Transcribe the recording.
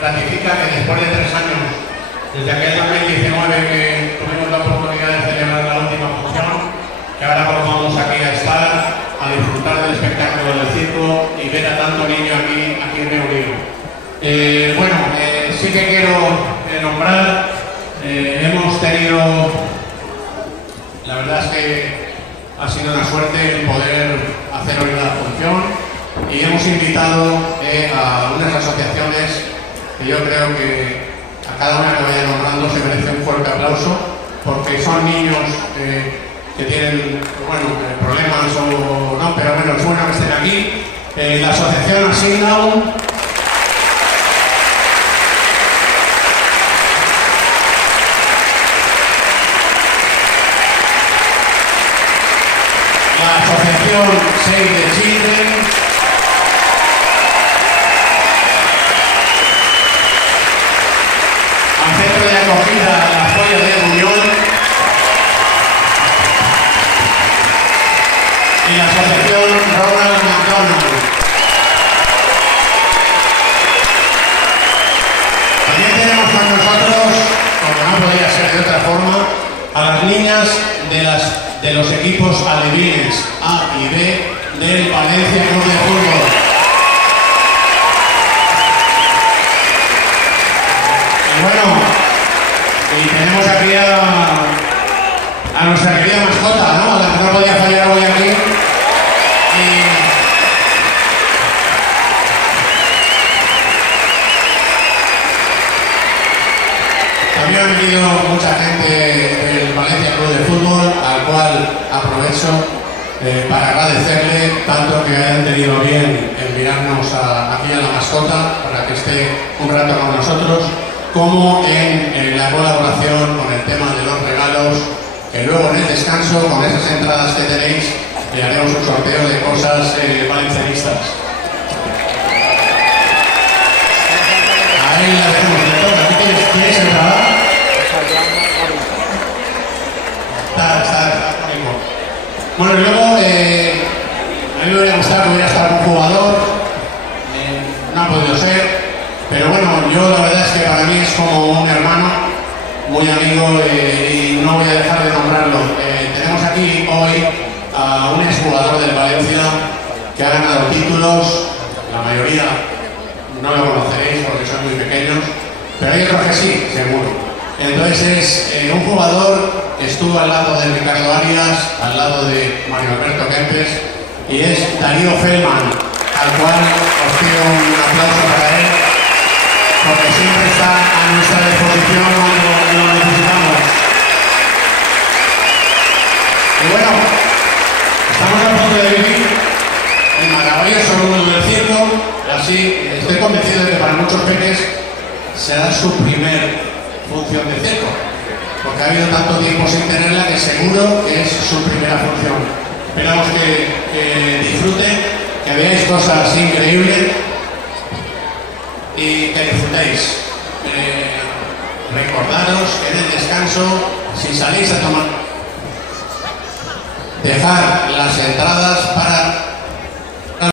gratifica que después de 3 años, desde aquel 2019 que tuvimos la oportunidad de celebrar la última función, que ahora volvamos aquí a estar, a disfrutar del espectáculo del circo y ver a tanto niño aquí reunido. Sí que quiero nombrar, hemos tenido, la verdad es que ha sido una suerte el poder hacer hoy la función y hemos invitado a unas asociaciones que yo creo que a cada una que vaya nombrando se merece un fuerte aplauso, porque son niños que tienen problemas o no, pero bueno, es bueno que estén aquí. La asociación Asignau, la asociación Save the Children, al centro de acogida La Joya de Unión y la asociación Ronald McDonald. También tenemos con nosotros, como no podría ser de otra forma, a las niñas de los equipos alevines A y B del Valencia Club de Fútbol. Y tenemos aquí a nuestra querida mascota, ¿no? La que no podía fallar hoy aquí. También ha venido mucha gente del Valencia Club de Fútbol, al cual aprovecho para agradecerle tanto que hayan tenido bien enviarnos aquí a la mascota para que esté un rato con nosotros, como en la colaboración con el tema de los regalos, que luego en el descanso, con esas entradas que tenéis, le haremos un sorteo de cosas valencianistas. Ahí la tenemos de todo. ¿Aquí tienes entrada? Está conmigo. Bueno, y luego a mí me hubiera gustado que hubiera estado un jugador, no ha podido ser. Pero bueno, yo la verdad es que para mí es como un hermano. muy amigo y no voy a dejar de nombrarlo. Tenemos aquí hoy a un exjugador del Valencia que ha ganado títulos, la mayoría no lo conoceréis porque son muy pequeños, pero hay otros que sí, seguro. Entonces es un jugador que estuvo al lado de Ricardo Arias, al lado de Mario Alberto Kempes, y es Darío Feldman, al cual os pido un aplauso para él, porque siempre está a nuestra disposición cuando lo necesitamos. Y bueno, estamos a punto de vivir el maravilloso mundo del circo, así estoy convencido de que para muchos peques será su primer función de circo, porque ha habido tanto tiempo sin tenerla que seguro que es su primera función. Esperamos que disfruten, que veáis cosas increíbles y que disfrutéis. Recordaros que en el descanso, si salís a tomar, dejar las entradas para